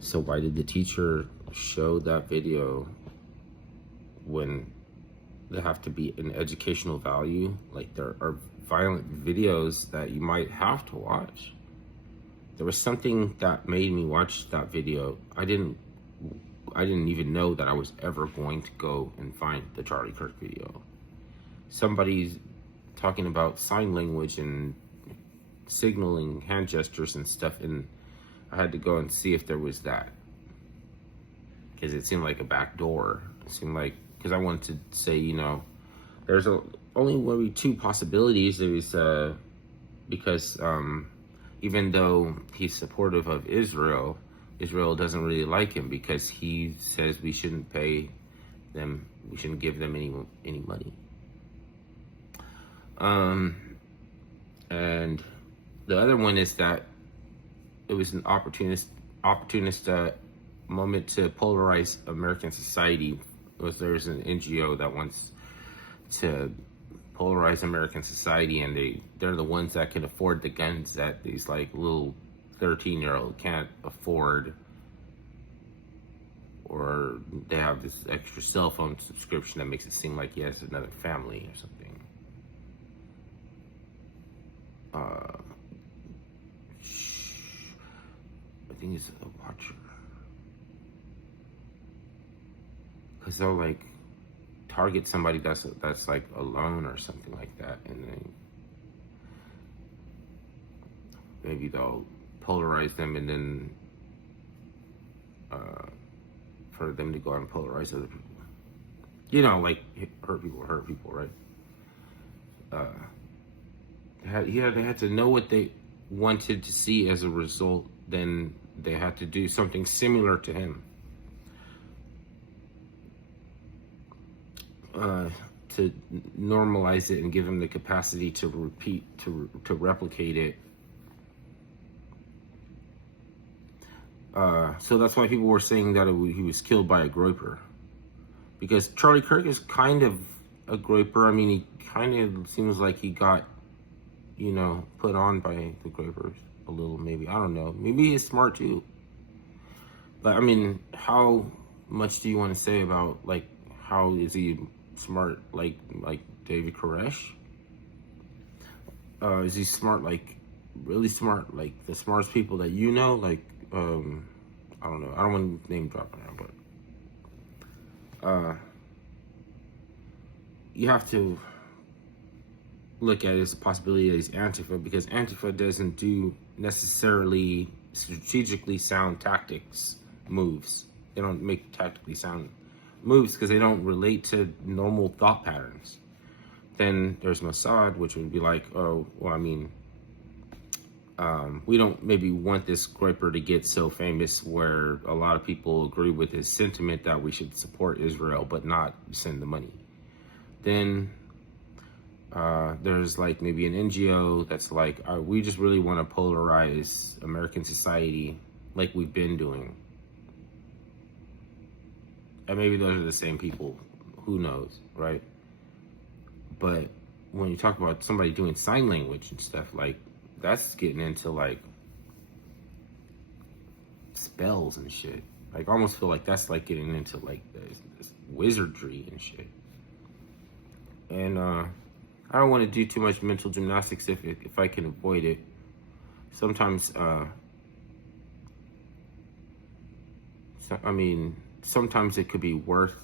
So why did the teacher show that video when there have to be an educational value? Like, there are violent videos that you might have to watch. There was something that made me watch that video. I didn't even know that I was ever going to go and find the Charlie Kirk video. Somebody's talking about sign language and signaling hand gestures and stuff, and I had to go and see if there was that, because it seemed like a back door. It seemed like, because I wanted to say, there's only maybe two possibilities. There was because even though he's supportive of Israel, Israel doesn't really like him because he says we shouldn't pay them, we shouldn't give them any money. And the other one is that it was an opportunist moment to polarize American society. There's an NGO that wants to polarize American society, and they're the ones that can afford the guns that these like little 13-year-old can't afford, or they have this extra cell phone subscription that makes it seem like he has another family or something. I think it's a watcher, because they'll like target somebody that's like alone or something like that, and then maybe they'll polarize them, and then for them to go out and polarize other people, like hurt people, right? They had to know what they wanted to see as a result. Then they had to do something similar to him, to normalize it and give him the capacity to replicate it. So that's why people were saying that he was killed by a groper, because Charlie Kirk is kind of a groper. I mean, he kind of seems like he got, put on by the gropers a little, maybe. I don't know. Maybe he's smart too. But I mean, how much do you want to say about, like, how is he smart, like David Koresh? Is he smart, like really smart, like the smartest people that you know? Like, I don't know. I don't want to name drop now, but you have to look at it as a possibility that he's Antifa, because Antifa doesn't do necessarily strategically sound tactics moves. They don't make tactically sound moves because they don't relate to normal thought patterns. Then there's Mossad, which would be like, oh, well, I mean, we don't maybe want this groper to get so famous where a lot of people agree with his sentiment that we should support Israel but not send the money. Then there's like maybe an NGO that's like, we just really want to polarize American society like we've been doing. And maybe those are the same people, who knows, right? But when you talk about somebody doing sign language and stuff, like, that's getting into like spells and shit. Like, I almost feel like that's like getting into like this wizardry and shit. And I don't want to do too much mental gymnastics if I can avoid it. Sometimes, sometimes it could be worth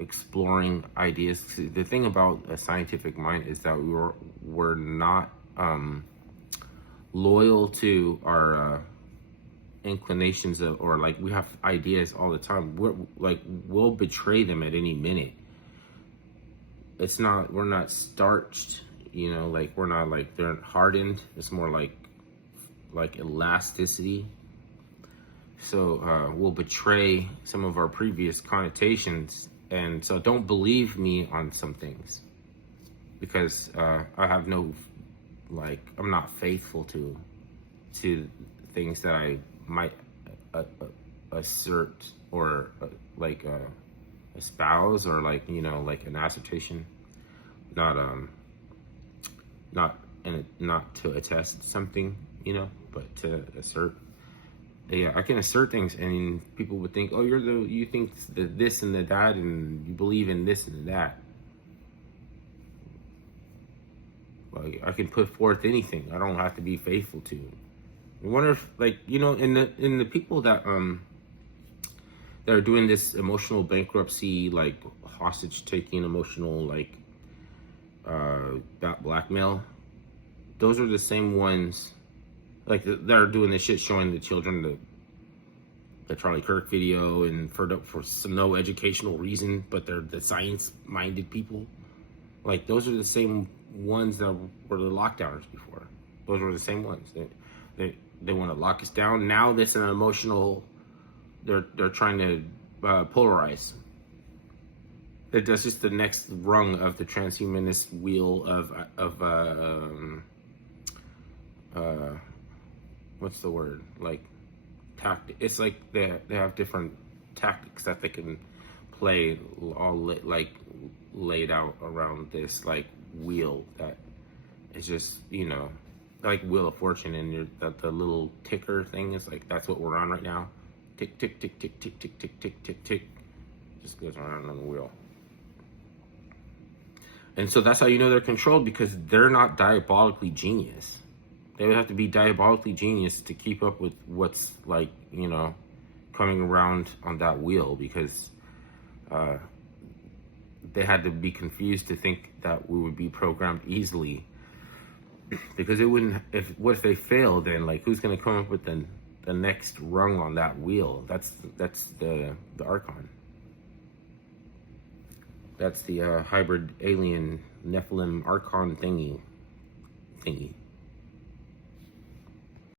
exploring ideas. The thing about a scientific mind is that we're not loyal to our inclinations or like, we have ideas all the time. We'll betray them at any minute. We're not starched, like, we're not like, they're hardened. It's more like elasticity. So we'll betray some of our previous connotations. And so don't believe me on some things, because I have no, like, I'm not faithful to things that I might assert or espouse, or like, like an assertion, not to attest something, but to assert. Yeah, I can assert things, and people would think, "Oh, you think the this and the that, and you believe in this and that." Like, I can put forth anything. I don't have to be faithful to it. I wonder if, like, in the people that are doing this emotional bankruptcy, like hostage taking, emotional, like blackmail. Those are the same ones, like that are doing this shit, showing the children the Charlie Kirk video, and for some no educational reason, but they're the science-minded people. Like, those are the same ones that were the lockdowners before. Those were the same ones. They want to lock us down. Now this an emotional. They're trying to polarize. That's just the next rung of the transhumanist wheel of what's the word, like tactic. It's like they have different tactics that they can play, all like laid out around this like wheel that is just, like Wheel of Fortune, and the little ticker thing is like, that's what we're on right now. Tick tick tick tick tick tick tick tick tick tick, just goes around on the wheel. And so that's how you know they're controlled, because they're not diabolically genius. They would have to be diabolically genius to keep up with what's, like, coming around on that wheel, because they had to be confused to think that we would be programmed easily, because it wouldn't. What if they fail? Then, like, who's going to come up with the next rung on that wheel? That's the Archon. That's the hybrid alien Nephilim Archon thingy.